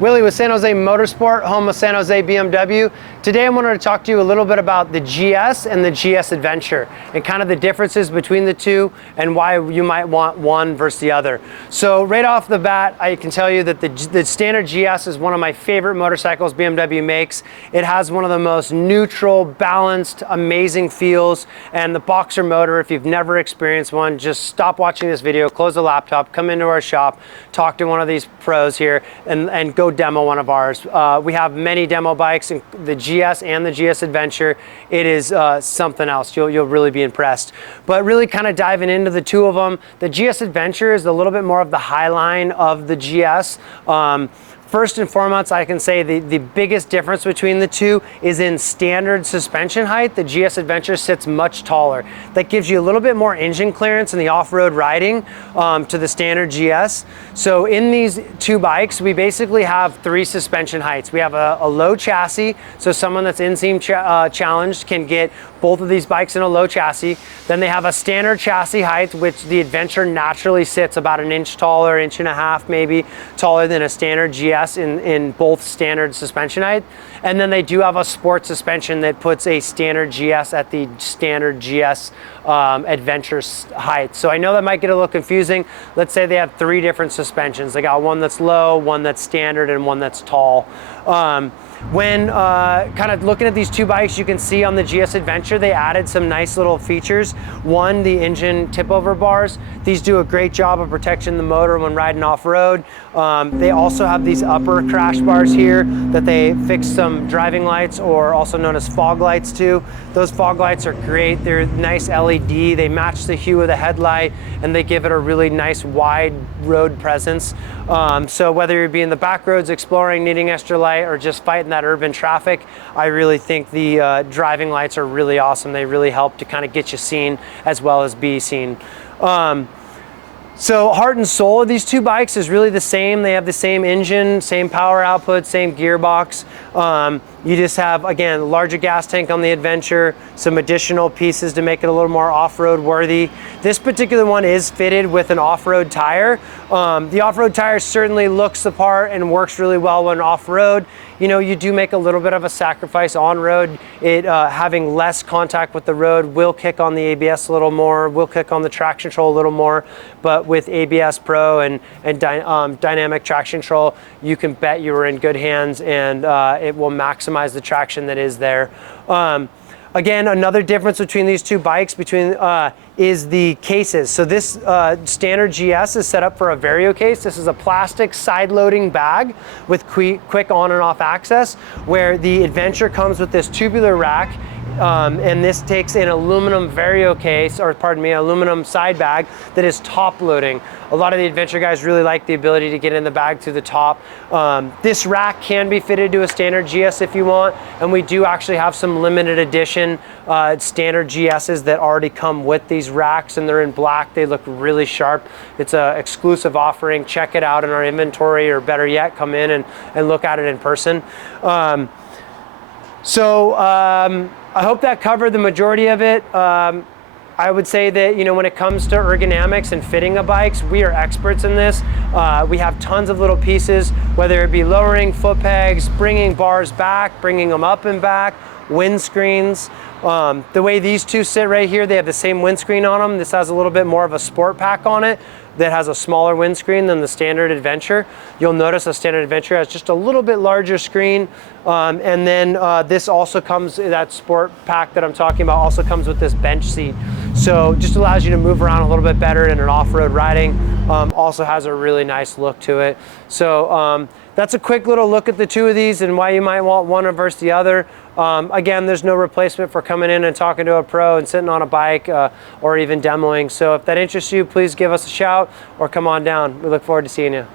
Willie with San Jose Motorsport, home of San Jose BMW. Today I wanted to talk to you a little bit about the GS and the GS Adventure and kind of the differences between the two and why you might want one versus the other. So right off the bat, I can tell you that the standard GS is one of my favorite motorcycles BMW makes. It has one of the most neutral, balanced, amazing feels, and the boxer motor, if you've never experienced one, just stop watching this video, close the laptop, come into our shop, talk to one of these pros here, and go demo one of ours. We have many demo bikes, the GS and the GS Adventure. It is something else. You'll really be impressed. But really kind of diving into the two of them, the GS Adventure is a little bit more of the high line of the GS. First and foremost, I can say the biggest difference between the two is in standard suspension height. The GS Adventure sits much taller. That gives you a little bit more engine clearance in the off-road riding to the standard GS. So in these two bikes, we basically have three suspension heights. We have a low chassis, so someone that's inseam challenged can get both of these bikes in a low chassis. Then they have a standard chassis height, which the Adventure naturally sits about an inch taller, inch and a half maybe, taller than a standard GS in both standard suspension height. And then they do have a sport suspension that puts a standard GS at the standard GS Adventure height. So I know that might get a little confusing. Let's say they have three different suspensions. They got one that's low, one that's standard, and one that's tall. When kind of looking at these two bikes, you can see on the GS Adventure, they added some nice little features. One, the engine tip-over bars. These do a great job of protecting the motor when riding off-road. They also have these upper crash bars here that they fix some driving lights, or also known as fog lights too. Those fog lights are great. They're nice LED. They match the hue of the headlight, and they give it a really nice wide road presence. So whether you're being the back roads, exploring, needing extra light, or just fighting that urban traffic, I really think the driving lights are really awesome. They really help to kind of get you seen as well as be seen. So heart and soul of these two bikes is really the same. They have the same engine, same power output, same gearbox. You just have, again, larger gas tank on the Adventure, some additional pieces to make it a little more off-road worthy. This particular one is fitted with an off-road tire. The off-road tire certainly looks the part and works really well when off-road. You know, you do make a little bit of a sacrifice on road. Having less contact with the road will kick on the ABS a little more, will kick on the traction control a little more, but with ABS Pro and dynamic traction control, you can bet you are in good hands, and it will maximize the traction that is there. Again, another difference between these two bikes is the cases. So this standard GS is set up for a Vario case. This is a plastic side-loading bag with quick on and off access, where the Adventure comes with this tubular rack, and this takes an aluminum Vario case, or pardon me, aluminum side bag that is top loading. A lot of the Adventure guys really like the ability to get in the bag through the top. This rack can be fitted to a standard GS if you want, and we do actually have some limited edition standard GSs that already come with these racks, and they're in black. They look really sharp. It's an exclusive offering. Check it out in our inventory, or better yet, come in and look at it in person. I hope that covered the majority of it. I would say that, you know, when it comes to ergonomics and fitting of bikes, we are experts in this. We have tons of little pieces, whether it be lowering foot pegs, bringing bars back, bringing them up and back, windscreens. The way these two sit right here, they have the same windscreen on them. This has a little bit more of a sport pack on it that has a smaller windscreen than the standard Adventure. You'll notice a standard Adventure has just a little bit larger screen. And then this also comes, that sport pack that I'm talking about also comes with this bench seat. So just allows you to move around a little bit better in an off-road riding. Also has a really nice look to it. So that's a quick little look at the two of these and why you might want one versus the other. Again, there's no replacement for coming in and talking to a pro and sitting on a bike or even demoing. So if that interests you, please give us a shout or come on down. We look forward to seeing you.